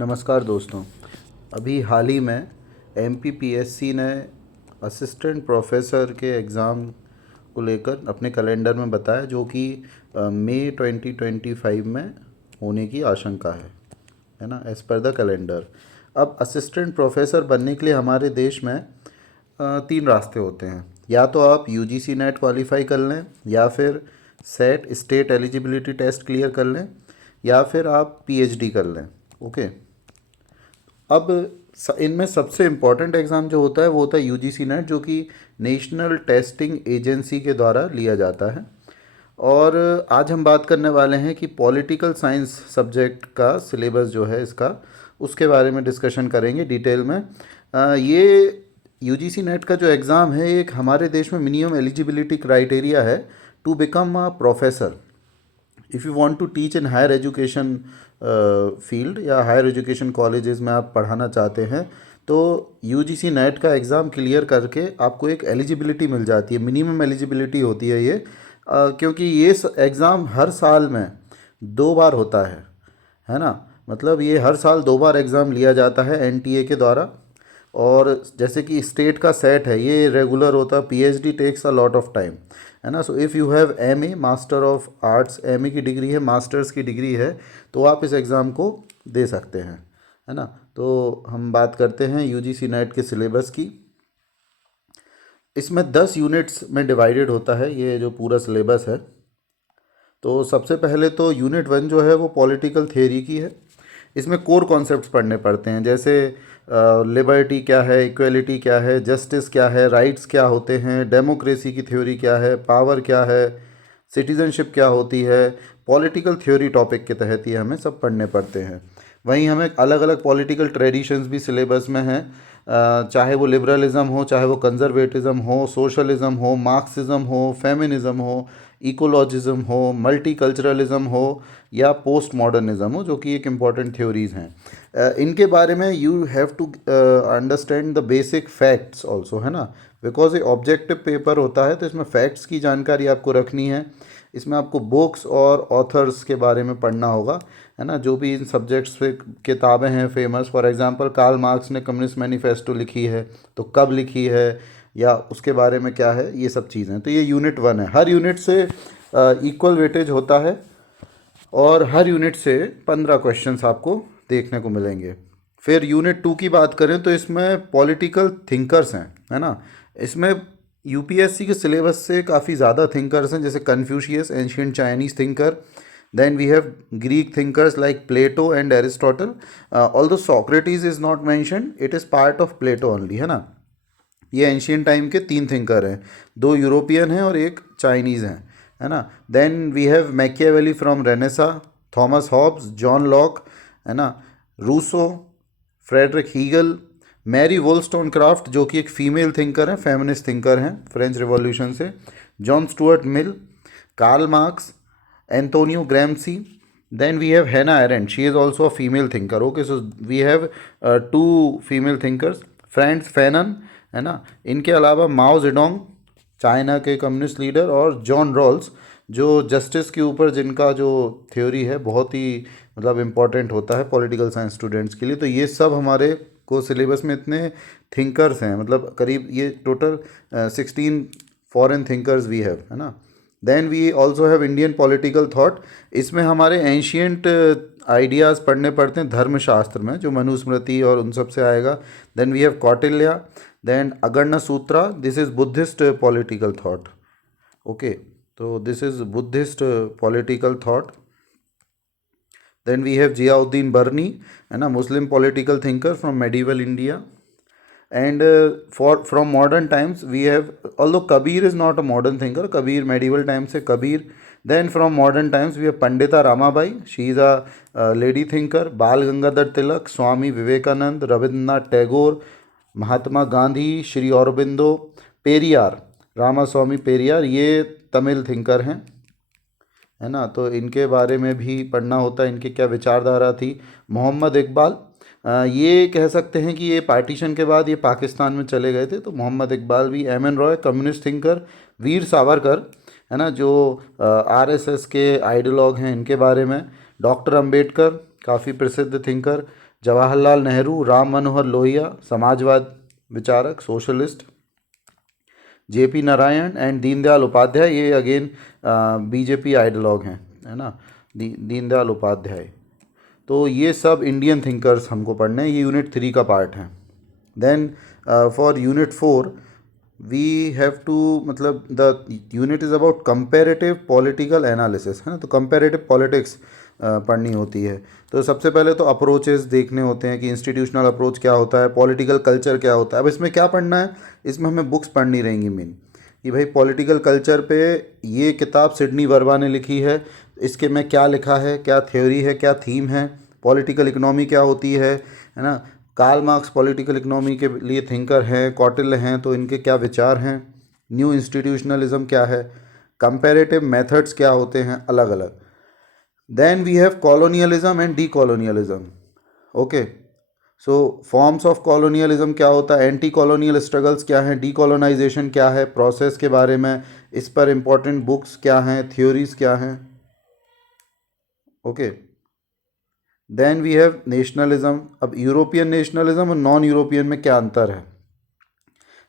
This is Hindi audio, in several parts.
नमस्कार दोस्तों। अभी हाल ही में एमपीपीएससी ने असिस्टेंट प्रोफेसर के एग्ज़ाम को लेकर अपने कैलेंडर में बताया, जो कि मई 2025 में होने की आशंका है ना, एज़ पर द कैलेंडर। अब असिस्टेंट प्रोफेसर बनने के लिए हमारे देश में तीन रास्ते होते हैं। या तो आप यूजीसी नेट क्वालिफाई कर लें, या फिर SET state eligibility test clear कर लें, या फिर आप पीएचडी कर लें। ओके। अब इनमें सबसे इम्पॉर्टेंट एग्ज़ाम जो होता है वो होता है यूजीसी नेट, जो कि नेशनल टेस्टिंग एजेंसी के द्वारा लिया जाता है। और आज हम बात करने वाले हैं कि पॉलिटिकल साइंस सब्जेक्ट का सिलेबस जो है इसका, उसके बारे में डिस्कशन करेंगे डिटेल में। ये यूजीसी नेट का जो एग्ज़ाम है, एक हमारे देश में मिनिमम एलिजिबिलिटी क्राइटेरिया है to become a professor. If you want to teach in higher education field या हायर एजुकेशन कॉलेजेस में आप पढ़ाना चाहते हैं, तो यूजीसी नेट का एग्ज़ाम क्लियर करके आपको एक एलिजिबिलिटी मिल जाती है। मिनिमम एलिजिबिलिटी होती है ये, क्योंकि ये एग्ज़ाम हर साल में 2 बार होता है ना। मतलब ये हर साल 2 बार एग्ज़ाम लिया जाता है एनटीए के द्वारा। और जैसे कि स्टेट का सेट है, ये रेगुलर होता है। PhD takes a lot of time, है ना। So if you have MA, master of arts, MA की डिग्री है, मास्टर्स की डिग्री है, तो आप इस एग्ज़ाम को दे सकते हैं, है ना। तो हम बात करते हैं यूजीसी नेट के सिलेबस की। इसमें 10 यूनिट्स में डिवाइडेड होता है ये जो पूरा सिलेबस है। तो सबसे पहले तो यूनिट 1 जो है वो पॉलिटिकल थियरी की है। इसमें कोर कॉन्सेप्ट्स पढ़ने पड़ते हैं, जैसे लिबर्टी क्या है, इक्वलिटी क्या है, जस्टिस क्या है, राइट्स क्या होते हैं, डेमोक्रेसी की थ्योरी क्या है, पावर क्या है, सिटीजनशिप क्या होती है। पॉलिटिकल थ्योरी टॉपिक के तहत ये हमें सब पढ़ने पड़ते हैं। वहीं हमें अलग अलग पॉलिटिकल ट्रेडिशंस भी सिलेबस में हैं, चाहे वो लिबरलिज़म हो, चाहे वो कंजर्वेटिज़म हो, सोशलिज़म हो, मार्क्सिज़म हो, फेमिनिज़म हो, इकोलॉजिज़म हो, मल्टीकल्चरलिज़म हो, या पोस्ट मॉडर्निज़म हो, जो कि एक इम्पॉर्टेंट थ्योरीज़ हैं। इनके बारे में you have to understand the basic facts also, है ना। बिकॉज ये ऑब्जेक्टिव पेपर होता है, तो इसमें फैक्ट्स की जानकारी आपको रखनी है। इसमें आपको बुक्स और ऑथर्स के बारे में पढ़ना होगा, है ना, जो भी इन सब्जेक्ट्स पे किताबें हैं famous. For example Karl Marx ने कम्युनिस्ट मैनिफेस्टो लिखी है, तो कब लिखी है या उसके बारे में क्या है, ये सब चीज़ें। तो ये यूनिट 1 है। हर यूनिट से इक्वल वेटेज होता है, और हर यूनिट से 15 क्वेश्चंस आपको देखने को मिलेंगे। फिर यूनिट 2 की बात करें तो इसमें पॉलिटिकल थिंकर्स हैं, है ना। इसमें यूपीएससी के सिलेबस से काफ़ी ज़्यादा थिंकर्स हैं, जैसे Confucius, ancient Chinese thinker. Then we have Greek thinkers like Plato and Aristotle. Although Socrates is not mentioned, it is part of Plato only, है ना। ये एंशियंट टाइम के 3 थिंकर हैं, 2 यूरोपियन हैं और एक चाइनीज़ हैं, है ना। Then we have Machiavelli from Renaissance, Thomas Hobbes, John Locke, है ना, Rousseau, Friedrich Hegel, Mary Wollstonecraft जो कि एक फ़ीमेल थिंकर हैं, फेमिनिस्ट थिंकर हैं फ्रेंच रिवॉल्यूशन से, John Stuart Mill, Karl Marx, Antonio Gramsci. Then we have Hannah Arendt. She is also a female thinker. Okay, so we have 2 female thinkers. France Fanon, है ना। इनके अलावा माओ जेडोंग, चाइना के कम्युनिस्ट लीडर, और जॉन रॉल्स, जो जस्टिस के ऊपर जिनका जो थ्योरी है बहुत ही मतलब इम्पॉर्टेंट होता है पॉलिटिकल साइंस स्टूडेंट्स के लिए। तो ये सब हमारे को सिलेबस में इतने थिंकर्स हैं, मतलब करीब ये total 16 foreign thinkers we have, है ना। Then we also have Indian political thought. इसमें हमारे एंशियंट आइडियाज़ पढ़ने पड़ते हैं धर्मशास्त्र में, जो मनुस्मृति और उन सब से आएगा। Then we have Kautilya, then Agganya Sutra, this is Buddhist political thought. Okay, तो this is Buddhist political thought. Then we have Ziauddin Barani, है ना, Muslim political thinker from medieval India. And from modern times we have, although Kabir is not a modern thinker, Kabir medieval times से Kabir. Then from modern times we have Pandita Ramabai, she is a lady thinker. Bal Gangadhar Tilak, Swami Vivekanand, Rabindranath Tagore, Mahatma Gandhi, Shri Aurobindo, Periyar, Ramaswamy Periyar, ये तमिल थिंकर हैं, है ना। तो इनके बारे में भी पढ़ना होता है, इनकी क्या विचारधारा थी। मोहम्मद इकबाल, ये कह सकते हैं कि ये पार्टीशन के बाद ये पाकिस्तान में चले गए थे, तो मोहम्मद इकबाल भी। M N Roy, communist thinker. Veer Savarkar, है ना, जो आरएसएस के आइडियलॉग हैं, इनके बारे में। डॉक्टर अंबेडकर, काफ़ी प्रसिद्ध थिंकर। जवाहरलाल नेहरू, राम मनोहर लोहिया, समाजवाद विचारक, socialist, JP Narayan and Deendayal Upadhyay, ये अगेन बीजेपी आइडियलॉग हैं, है ना, दीनदयाल उपाध्याय। तो ये सब इंडियन थिंकर्स हमको पढ़ने हैं, ये यूनिट 3 का पार्ट है। Then for unit 4 we have two, मतलब the unit is about comparative political analysis, है ना, तो कंपेरेटिव पॉलिटिक्स पढ़नी होती है। तो सबसे पहले तो अप्रोचेस देखने होते हैं कि इंस्टीट्यूशनल अप्रोच क्या होता है, पॉलिटिकल कल्चर क्या होता है। अब इसमें क्या पढ़ना है, इसमें हमें बुक्स पढ़नी रहेंगी मेन, कि भाई पॉलिटिकल कल्चर पे ये किताब सिडनी वर्मा ने लिखी है, इसके में क्या लिखा है, क्या थ्योरी है, क्या थीम है, पॉलिटिकल इकोनॉमी क्या होती है ना। कार्ल मार्क्स पॉलिटिकल इकोनॉमी के लिए थिंकर हैं, कौटिल्य हैं, तो इनके क्या विचार हैं, न्यू इंस्टीट्यूशनलिज्म क्या है, कंपैरेटिव मेथड्स क्या होते हैं अलग अलग। Then we have colonialism and decolonialism. Okay, so forms of colonialism क्या होता है, एंटी कॉलोनियल स्ट्रगल्स क्या हैं, डी कॉलोनाइजेशन क्या है, प्रोसेस के बारे में, इस पर इंपॉर्टेंट बुक्स क्या हैं, थ्योरीज क्या हैं। Okay, then we have nationalism. अब यूरोपियन नेशनलिज्म और नॉन यूरोपियन में क्या अंतर है।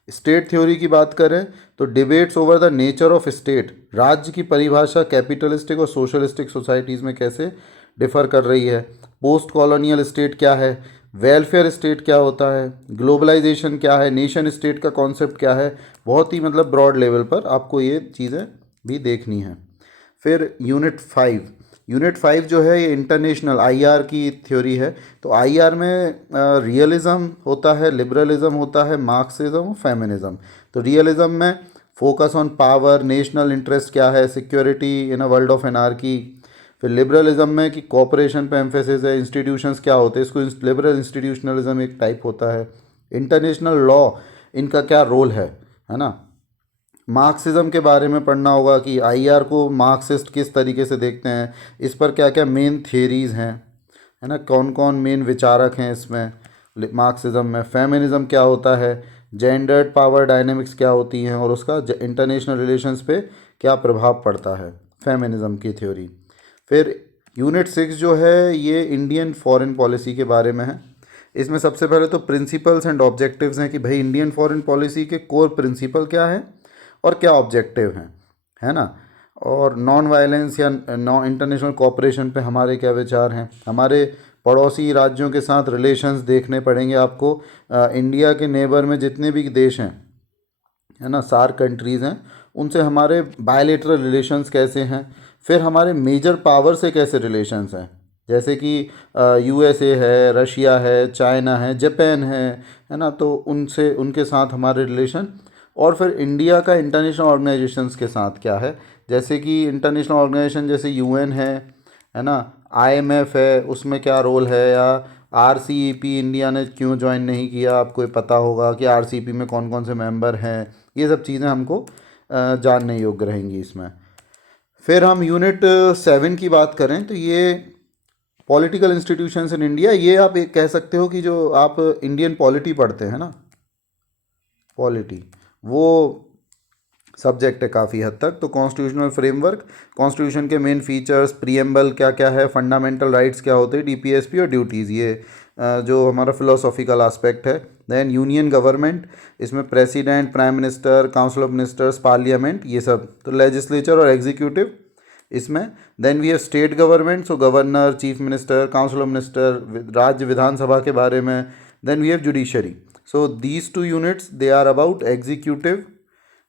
स्टेट थ्योरी की बात करें तो debates over the nature of state, राज्य की परिभाषा कैपिटलिस्टिक और सोशलिस्टिक सोसाइटीज़ में कैसे डिफर कर रही है। पोस्ट कॉलोनियल स्टेट क्या है, वेलफेयर स्टेट क्या होता है, ग्लोबलाइजेशन क्या है, नेशन स्टेट का कॉन्सेप्ट क्या है। बहुत ही मतलब ब्रॉड लेवल पर आपको ये चीज़ें भी देखनी है। फिर यूनिट 5 जो है ये इंटरनेशनल आईआर की थ्योरी है। तो आईआर में रियलिज़म होता है, लिबरलिज़म होता है, मार्क्सिज्म और फेमिनिज्म। तो रियलिज़म में focus on power, national interest क्या है, security in a world of anarchy. फिर लिबरलिज्म में कि कॉपरेशन पे एम्फेसिस है, इंस्टीट्यूशंस क्या होते हैं, इसको लिबरल इंस्टीट्यूशनलिज्म एक टाइप होता है। इंटरनेशनल लॉ, इनका क्या रोल है ना। मार्क्सिज्म के बारे में पढ़ना होगा कि आईआर को मार्क्सिस्ट किस तरीके से देखते हैं, इस पर क्या क्या मेन थियरीज़ हैं, है ना, कौन कौन मेन विचारक हैं इसमें मार्क्सिज्म में। फेमिनिज्म क्या होता है, जेंडर्ड पावर डायनेमिक्स क्या होती हैं और उसका इंटरनेशनल रिलेशंस पे क्या प्रभाव पड़ता है, फेमिनिज्म की थ्योरी। फिर यूनिट 6 जो है ये इंडियन फॉरेन पॉलिसी के बारे में है। इसमें सबसे पहले तो प्रिंसिपल्स एंड ऑब्जेक्टिव्स हैं कि भाई इंडियन फॉरेन पॉलिसी के कोर प्रिंसिपल क्या हैं और क्या ऑब्जेक्टिव हैं, है ना। और नॉन वायलेंस या नॉन इंटरनेशनल कोऑपरेशन पे हमारे क्या विचार हैं। हमारे पड़ोसी राज्यों के साथ रिलेशंस देखने पड़ेंगे आपको। इंडिया के नेबर में जितने भी देश हैं, है ना, सार्क कंट्रीज़ हैं, उनसे हमारे बायलेटरल रिलेशंस कैसे हैं। फिर हमारे मेजर पावर से कैसे रिलेशंस हैं, जैसे कि यूएसए है, रशिया है, चाइना है, जापान है ना, तो उनसे उनके साथ हमारे रिलेशन। और फिर इंडिया का इंटरनेशनल ऑर्गेनाइजेशंस के साथ क्या है, जैसे कि इंटरनेशनल ऑर्गेनाइजेशन जैसे यूएन है ना, आईएमएफ है, उसमें क्या रोल है, या आरसीईपी इंडिया ने क्यों ज्वाइन नहीं किया, आपको ये पता होगा कि आरसीईपी में कौन कौन से मेंबर हैं। ये सब चीज़ें हमको जानने योग्य रहेंगी इसमें। फिर हम यूनिट 7 की बात करें तो ये पॉलिटिकल इंस्टीट्यूशंस इन इंडिया, ये आप एक कह सकते हो कि जो आप इंडियन पॉलिटी पढ़ते हैं ना, पॉलिटी वो सब्जेक्ट है काफ़ी हद तक। तो कॉन्स्टिट्यूशनल फ्रेमवर्क, कॉन्स्टिट्यूशन के मेन फीचर्स, प्रीएम्बल क्या क्या है, फंडामेंटल राइट्स क्या होते हैं, डीपीएसपी और ड्यूटीज़, ये जो हमारा फिलोसॉफिकल आस्पेक्ट है। देन यूनियन गवर्नमेंट, इसमें president, prime minister, council of ministers, parliament, ये सब। तो लेजिस्लेचर और एग्जीक्यूटिव इसमें। Then we have state government, so governor, chief minister, council of minister, राज्य विधानसभा के बारे में। Then we have judiciary. So these two units they are about executive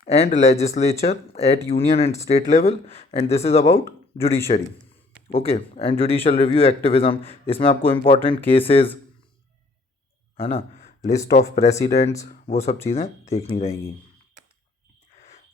and legislature at union and state level, and this is about judiciary. Okay, and judicial review activism, इसमें आपको important cases, है ना, list of precedents, वो सब चीज़ें देखनी रहेंगी।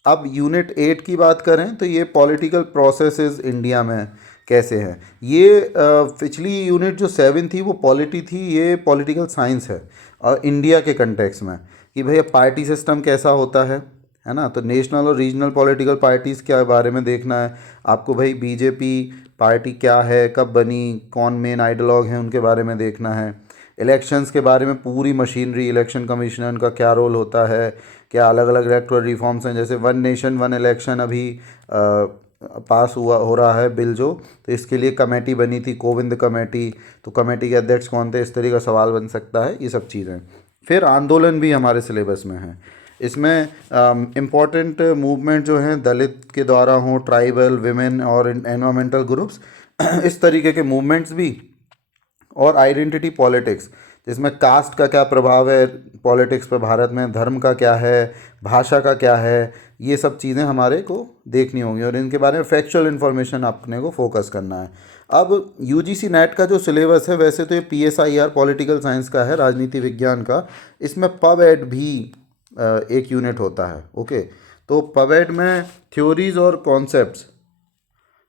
अब यूनिट 8 की बात करें तो ये पॉलिटिकल प्रोसेसेस इंडिया में कैसे हैं। ये पिछली यूनिट जो 7 थी वो पॉलिटी थी, ये पॉलिटिकल साइंस है और इंडिया के कंटेक्स में, कि भैया पार्टी सिस्टम कैसा होता है ना। तो नेशनल और रीजनल पॉलिटिकल पार्टीज़ के बारे में देखना है आपको, भाई बीजेपी पार्टी क्या है, कब बनी, कौन मेन आइडियलॉग हैं, उनके बारे में देखना है। इलेक्शंस के बारे में पूरी मशीनरी, इलेक्शन कमीशन का क्या रोल होता है, क्या अलग अलग इलेक्टोरल रिफॉर्म्स हैं, जैसे वन नेशन वन इलेक्शन अभी पास हुआ हो रहा है बिल जो, तो इसके लिए कमेटी बनी थी, कोविंद कमेटी, तो कमेटी के अध्यक्ष कौन थे, इस तरह का सवाल बन सकता है, ये सब चीज़ें। फिर आंदोलन भी हमारे सिलेबस में है। इसमें इम्पॉर्टेंट मूवमेंट जो हैं दलित के द्वारा हों, ट्राइबल, विमेन और एनवायरमेंटल ग्रुप्स इस तरीके के मूवमेंट्स भी, और आइडेंटिटी पॉलिटिक्स, जिसमें कास्ट का क्या प्रभाव है पॉलिटिक्स पर भारत में, धर्म का क्या है, भाषा का क्या है, ये सब चीज़ें हमारे को देखनी होंगी और इनके बारे में फैक्चुअल इन्फॉर्मेशन अपने को फोकस करना है। अब यूजीसी नेट का जो सिलेबस है, वैसे तो ये पीएसआईआर पॉलिटिकल साइंस का है, राजनीति विज्ञान का, इसमें पब एड भी एक यूनिट होता है। ओके, तो पब एड में थ्योरीज और कॉन्सेप्ट्स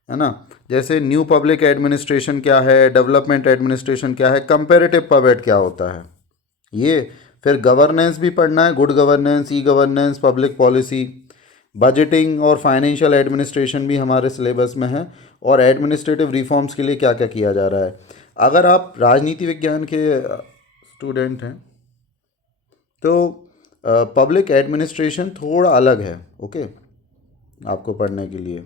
है ना, जैसे न्यू पब्लिक एडमिनिस्ट्रेशन क्या है, डेवलपमेंट एडमिनिस्ट्रेशन क्या है, कंपैरेटिव पवेट क्या होता है ये, फिर गवर्नेंस भी पढ़ना है, good governance, e governance, public policy, budgeting और फाइनेंशियल एडमिनिस्ट्रेशन भी हमारे सिलेबस में है, और एडमिनिस्ट्रेटिव रिफॉर्म्स के लिए क्या क्या किया जा रहा है। अगर आप राजनीति विज्ञान के स्टूडेंट हैं तो पब्लिक एडमिनिस्ट्रेशन थोड़ा अलग है, ओके, आपको पढ़ने के लिए।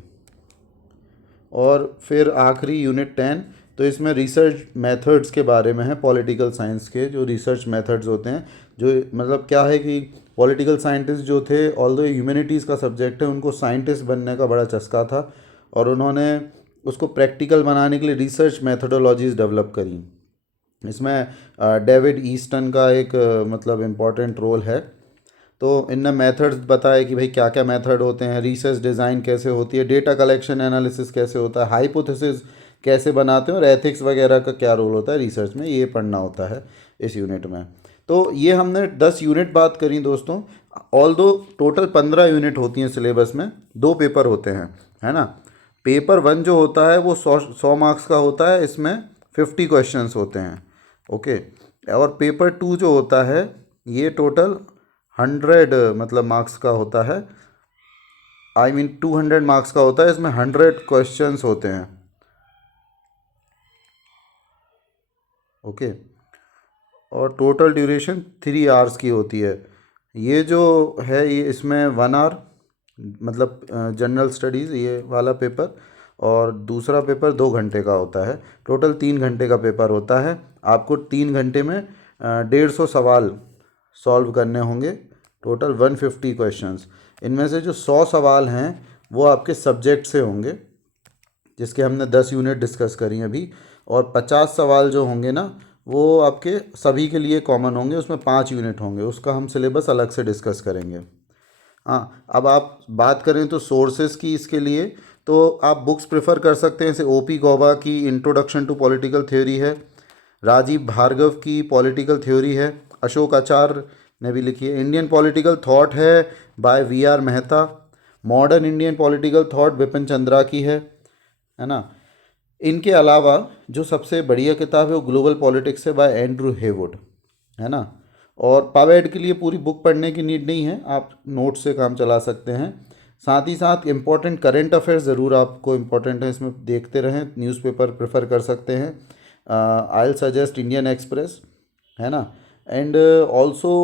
और फिर आखिरी यूनिट 10, तो इसमें रिसर्च मेथड्स के बारे में है, पॉलिटिकल साइंस के जो रिसर्च मेथड्स होते हैं, जो मतलब क्या है कि पॉलिटिकल साइंटिस्ट जो थे, ऑल्दो ह्यूमैनिटीज़ का सब्जेक्ट है, उनको साइंटिस्ट बनने का बड़ा चस्का था और उन्होंने उसको प्रैक्टिकल बनाने के लिए रिसर्च मेथडोलॉजीज़ डेवलप करी। इसमें डेविड ईस्टन का एक मतलब इम्पॉर्टेंट रोल है। तो इनने मेथड्स बताए कि भाई क्या क्या मेथड होते हैं, रिसर्च डिज़ाइन कैसे होती है, डेटा कलेक्शन एनालिसिस कैसे होता है, हाइपोथेसिस कैसे बनाते हैं, और एथिक्स वगैरह का क्या रोल होता है रिसर्च में, ये पढ़ना होता है इस यूनिट में। तो ये हमने 10 यूनिट बात करी दोस्तों। ऑल दो टोटल 15 यूनिट होती हैं सिलेबस में, 2 पेपर होते हैं, है ना। पेपर 1 जो होता है वो 100 मार्क्स का होता है, इसमें 50 क्वेश्चंस होते हैं, ओके। और पेपर 2 जो होता है ये टोटल 100 मतलब मार्क्स का होता है, आई मीन 200 मार्क्स का होता है, इसमें 100 क्वेश्चंस होते हैं, ओके। और टोटल ड्यूरेशन 3 आवर्स की होती है। ये जो है ये इसमें 1 आवर मतलब जनरल स्टडीज़ ये वाला पेपर, और दूसरा पेपर 2 घंटे का होता है, टोटल 3 घंटे का पेपर होता है। आपको 3 घंटे में 150 सवाल सॉल्व करने होंगे, टोटल 150 क्वेश्चंस। इनमें से जो 100 सवाल हैं वो आपके सब्जेक्ट से होंगे, जिसके हमने 10 यूनिट डिस्कस करी हैं अभी, और 50 सवाल जो होंगे ना वो आपके सभी के लिए कॉमन होंगे, उसमें 5 यूनिट होंगे, उसका हम सिलेबस अलग से डिस्कस करेंगे। हाँ, अब आप बात करें तो सोर्सेज की इसके लिए, तो आप बुक्स प्रेफर कर सकते हैं, जैसे ओपी गौबा की इंट्रोडक्शन टू पॉलिटिकल थ्योरी है, राजीव भार्गव की पॉलिटिकल थ्योरी है, अशोक आचार्य ने भी लिखी है, इंडियन पॉलिटिकल थॉट है by V R Mehta, modern Indian political thought Bipin Chandra की है ना। इनके अलावा जो सबसे बढ़िया किताब है वो ग्लोबल पॉलिटिक्स है बाय एंड्रू हेवुड, है ना। और पवेड के लिए पूरी बुक पढ़ने की नीड नहीं है, आप नोट से काम चला सकते हैं। साथ ही साथ इम्पोर्टेंट करंट अफेयर्स ज़रूर आपको इम्पोर्टेंट है इसमें देखते रहें, न्यूज़पेपर प्रेफर कर सकते हैं, I will suggest Indian Express, है ना। And also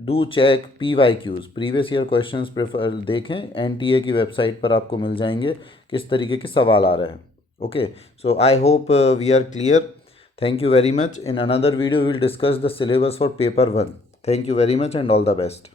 do check PYQs, previous year questions prefer देखें, NTA की वेबसाइट पर आपको मिल जाएंगे किस तरीके के सवाल आ रहे हैं, okay. So I hope we are clear. Thank you very much. In another video we will discuss the syllabus for paper 1. Thank you very much and all the best.